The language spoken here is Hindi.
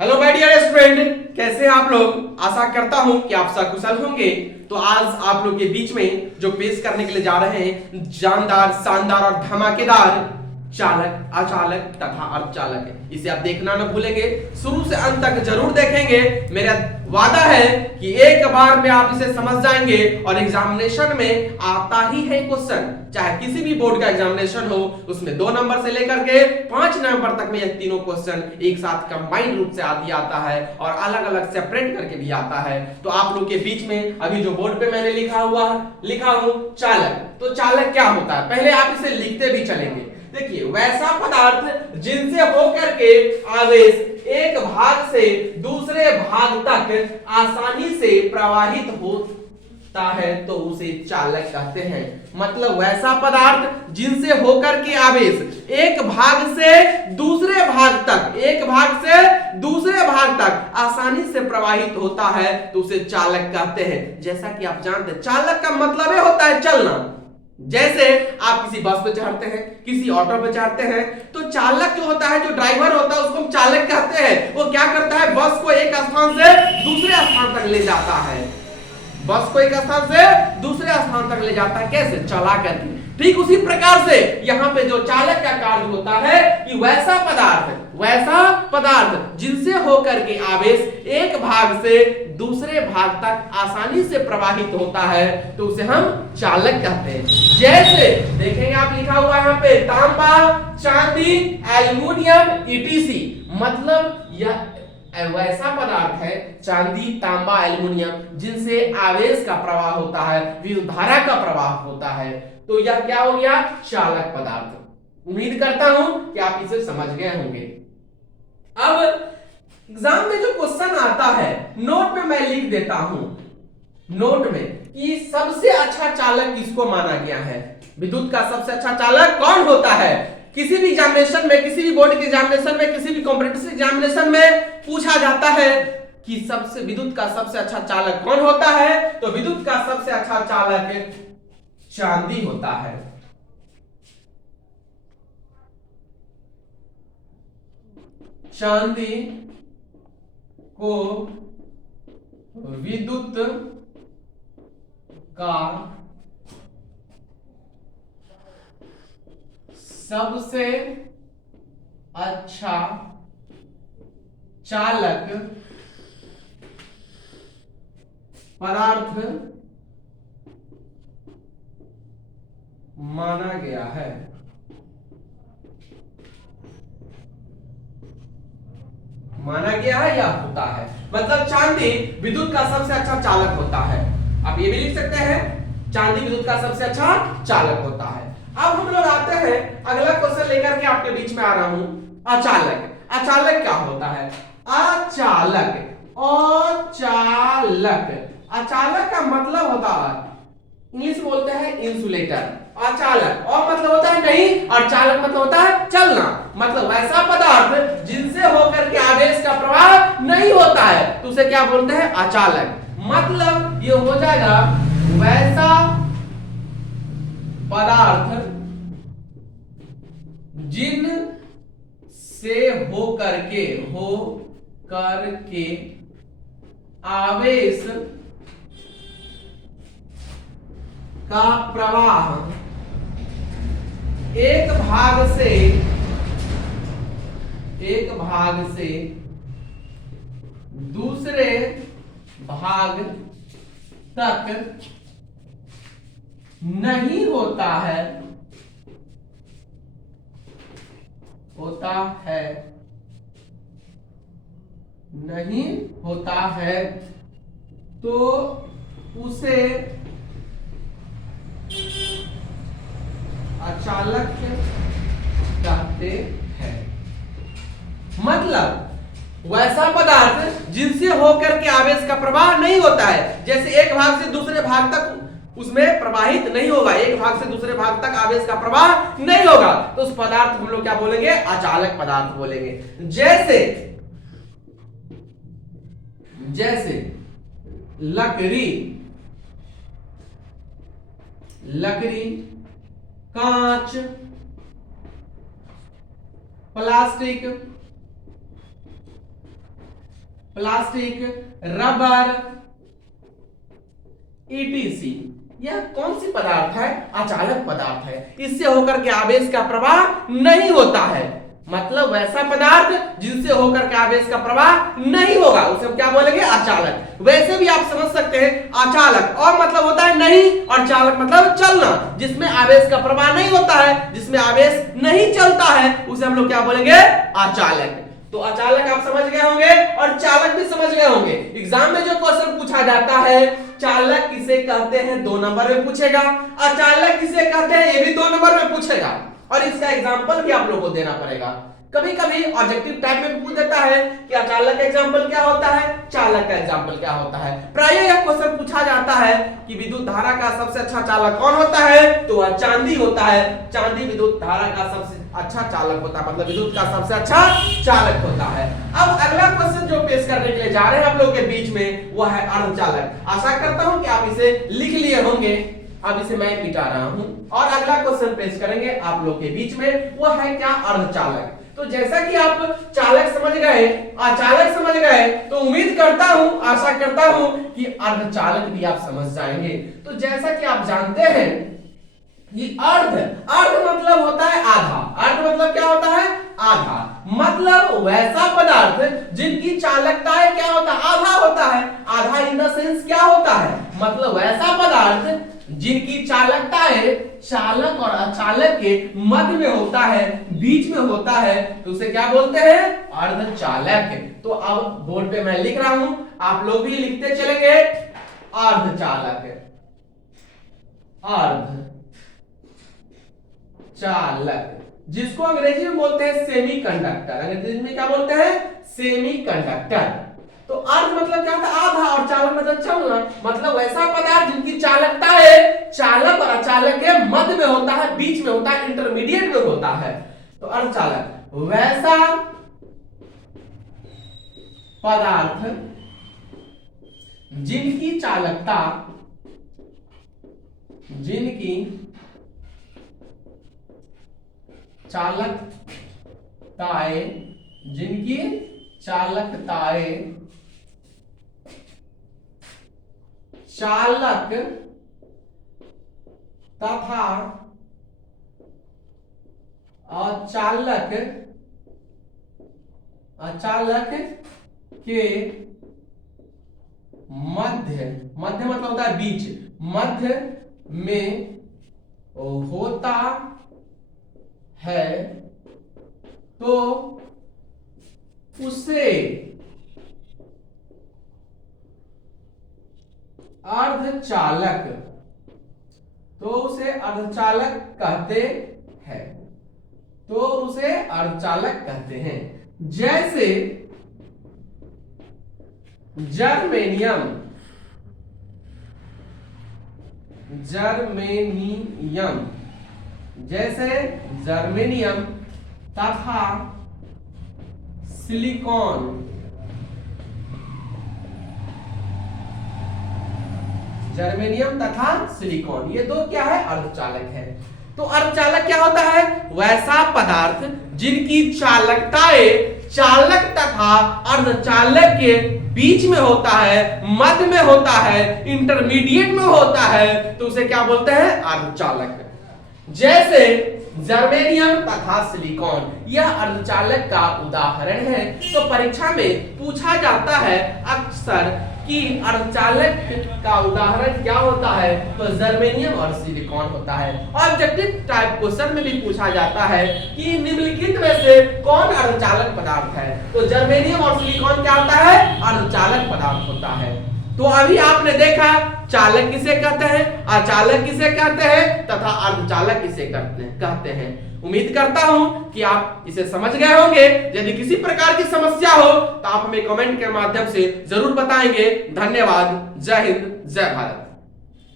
हेलो माय डियर स्टूडेंट, कैसे हैं आप लोग। आशा करता हूं कि आप सकुशल होंगे। तो आज आप लोग के बीच में जो पेश करने के लिए जा रहे हैं जानदार, शानदार और धमाकेदार चालक, अचालक तथा अर्धचालक है। इसे आप देखना न भूलेंगे, शुरू से अंत तक जरूर देखेंगे। मेरा वादा है कि एक बार में आप इसे समझ जाएंगे और एग्जामिनेशन में आता ही है क्वेश्चन, चाहे किसी भी बोर्ड का एग्जामिनेशन हो, उसमें 2 नंबर से लेकर के 5 नंबर तक में ये तीनों क्वेश्चन एक साथ कंबाइंड रूप से आदि आता है और अलग अलग सेपरेट करके भी आता है। तो आप लोग के बीच में अभी जो बोर्ड पे मैंने लिखा हूं चालक। तो चालक क्या होता है, पहले आप इसे लिखते भी चलेंगे। देखिए, वैसा पदार्थ जिनसे होकर के आवेश एक भाग से दूसरे भाग तक आसानी से प्रवाहित होता है तो उसे चालक कहते हैं। मतलब वैसा पदार्थ जिनसे होकर के आवेश एक भाग से दूसरे भाग तक आसानी से प्रवाहित होता है तो उसे चालक कहते हैं। जैसा कि आप जानते हैं, चालक का मतलब होता है चलना। जैसे आप किसी बस पे चढ़ते हैं, किसी ऑटो पे चढ़ते हैं, तो चालक जो होता है, जो ड्राइवर होता है, उसको हम चालक कहते हैं। वो क्या करता है, बस को एक स्थान से दूसरे स्थान तक ले जाता है। बस को एक स्थान से दूसरे स्थान तक ले जाता है, कैसे, चला करके। ठीक उसी प्रकार से यहाँ पे जो चालक का कार्य होता है कि वैसा पदार्थ जिनसे होकर के आवेश एक भाग से दूसरे भाग तक आसानी से प्रवाहित होता है तो उसे हम चालक कहते हैं। जैसे देखेंगे, आप लिखा हुआ यहाँ पे तांबा, चांदी, एल्युमिनियम ईटीसी। मतलब यह वैसा पदार्थ है, चांदी, तांबा, एल्युमिनियम, जिनसे आवेश का प्रवाह होता है, विद्युत धारा का प्रवाह होता है। तो यह क्या हो गया, चालक पदार्थ। उम्मीद करता हूं कि आप इसे समझ गए होंगे। अब एग्जाम में जो क्वेश्चन आता है, नोट में मैं लिख देता हूं, नोट में, कि सबसे अच्छा चालक किसको माना गया है। विद्युत का सबसे अच्छा चालक कौन होता है। किसी भी एग्जामिनेशन में, किसी भी बोर्ड के एग्जामिनेशन में, किसी भी कॉम्पिटिटिव एग्जामिनेशन में पूछा जाता है कि विद्युत का सबसे अच्छा चालक कौन होता है, तो विद्युत का सबसे अच्छा चालक चांदी होता है। चांदी को विद्युत का सबसे अच्छा चालक पदार्थ माना गया है। माना गया है या होता है, मतलब चांदी विद्युत का सबसे अच्छा चालक होता है। आप ये भी लिख सकते हैं, चांदी विद्युत का सबसे अच्छा चालक होता है। अब हम लोग आते हैं, अगला क्वेश्चन लेकर के आपके बीच में आ रहा हूं, अचालक। अचालक क्या होता है, अचालक, अचालक का मतलब होता है, इंग्लिश बोलते हैं इंसुलेटर। अचालक, और मतलब होता है नहीं, और चालक मतलब होता है चलना। मतलब वैसा पदार्थ जिनसे होकर के आवेश का प्रवाह नहीं होता है तो उसे क्या बोलते हैं, अचालक। मतलब ये हो जाएगा वैसा पदार्थ जिन से होकर के आवेश का प्रवाह एक भाग से दूसरे भाग तक नहीं होता है, नहीं होता है तो उसे अचालक कहते हैं। मतलब वैसा पदार्थ जिनसे होकर के आवेश का प्रवाह नहीं होता है, जैसे एक भाग से दूसरे भाग तक उसमें प्रवाहित नहीं होगा, एक भाग से दूसरे भाग तक आवेश का प्रवाह नहीं होगा, तो उस पदार्थ को हम लोग क्या बोलेंगे, अचालक पदार्थ बोलेंगे। जैसे लकड़ी, कांच, प्लास्टिक, प्लास्टिक, रबर, ईटीसी। यह कौन सी पदार्थ है? अचालक पदार्थ है। इससे होकर के आवेश का प्रवाह नहीं होता है। मतलब वैसा पदार्थ जिनसे होकर के आवेश का प्रवाह नहीं होगा उसे हम क्या बोलेंगे? अचालक। वैसे भी आप समझ सकते हैं अचालक और मतलब होता है नहीं, और चालक मतलब चलना, जिसमें आवेश का प्रवाह नहीं होता है, जिसमें आवेश नहीं चलता है, उसे हम लोग क्या बोलेंगे? अचालक। तो अचालक आप समझ गए होंगे और चालक भी समझ गए होंगे। एग्जाम में जो क्वेश्चन पूछा जाता है चालक किसे कहते हैं 2 नंबर में पूछेगा, अचालक किसे कहते हैं ये भी 2 नंबर में पूछेगा, और इसका एग्जांपल भी आप लोगों को देना पड़ेगा। कभी कभी ऑब्जेक्टिव टाइप में पूछ देता है कि अचालक का एग्जांपल क्या होता है, चालक का एग्जांपल क्या होता है। प्रायः यह क्वेश्चन पूछा जाता है कि विद्युत धारा का सबसे अच्छा चालक कौन होता है, तो वह चांदी होता है। चांदी विद्युत धारा का सबसे अच्छा चालक होता है, मतलब विद्युत का सबसे अच्छा चालक होता है। अब अगला क्वेश्चन जो पेश करने के लिए जा रहे हैं आप लोगों के बीच में वो है अर्धचालक। आशा करता हूं कि आप इसे लिख लिए होंगे। अब इसे मैं मिटा रहा हूं और अगला क्वेश्चन पेश करेंगे आप लोग के बीच में, वो है क्या? अर्धचालक। तो जैसा कि आप चालक समझ गए, अचालक समझ गए, तो उम्मीद करता हूं, आशा करता हूं कि अर्धचालक भी आप समझ जाएंगे। तो जैसा कि आप जानते हैं ये अर्ध मतलब होता है आधा। अर्ध मतलब क्या होता है? आधा। मतलब वैसा पदार्थ जिनकी चालकताएं क्या होता है? आधा होता है। आधा इन द सेंस क्या होता है? मतलब वैसा पदार्थ जिनकी चालकताएं चालक और अचालक के मध्य में होता है, बीच में होता है, तो उसे क्या बोलते हैं? अर्धचालक। तो अब बोर्ड पे मैं लिख रहा हूं, आप लोग भी लिखते चलेंगे अर्धचालक। अर्धचालक जिसको अंग्रेजी में बोलते हैं सेमी कंडक्टर। अंग्रेजी में क्या बोलते हैं? Semi conductor. तो अर्ध मतलब क्या होता है? आधा, और चालक मतलब चलना। मतलब वैसा पदार्थ जिनकी चालकता है चालक और अचालक के मध्य में होता है, बीच में होता है, इंटरमीडिएट में होता है, तो अर्धचालक। वैसा पदार्थ जिनकी चालकता चालक तथा अचालक के मध्य मतलब होता है बीच, मध्य में होता है, तो उसे अर्धचालक कहते हैं। जैसे जर्मेनियम तथा सिलिकॉन। जर्मेनियम तथा सिलिकॉन ये दो क्या है? अर्धचालक है। तो अर्धचालक क्या होता है? वैसा पदार्थ जिनकी चालकताएं चालक तथा अर्धचालक के बीच में होता है, मध्य में होता है, इंटरमीडिएट में होता है, तो उसे क्या बोलते हैं? अर्धचालक। जैसे जर्मेनियम तथा सिलिकॉन यह अर्धचालक का उदाहरण है। तो परीक्षा में पूछा जाता है अक्सर कि अर्धचालक का उदाहरण क्या होता है, तो जर्मेनियम और सिलिकॉन होता है। ऑब्जेक्टिव टाइप क्वेश्चन में भी पूछा जाता है कि निम्नलिखित में से कौन अर्धचालक पदार्थ है, तो जर्मेनियम और सिलिकॉन क्या होता है? अर्धचालक पदार्थ होता है। तो अभी आपने देखा चालक किसे कहते हैं, अचालक किसे कहते हैं, तथा अर्धचालक किसे कहते हैं। उम्मीद करता हूं कि आप इसे समझ गए होंगे। यदि किसी प्रकार की समस्या हो तो आप हमें कमेंट के माध्यम से जरूर बताएंगे। धन्यवाद। जय हिंद, जय भारत।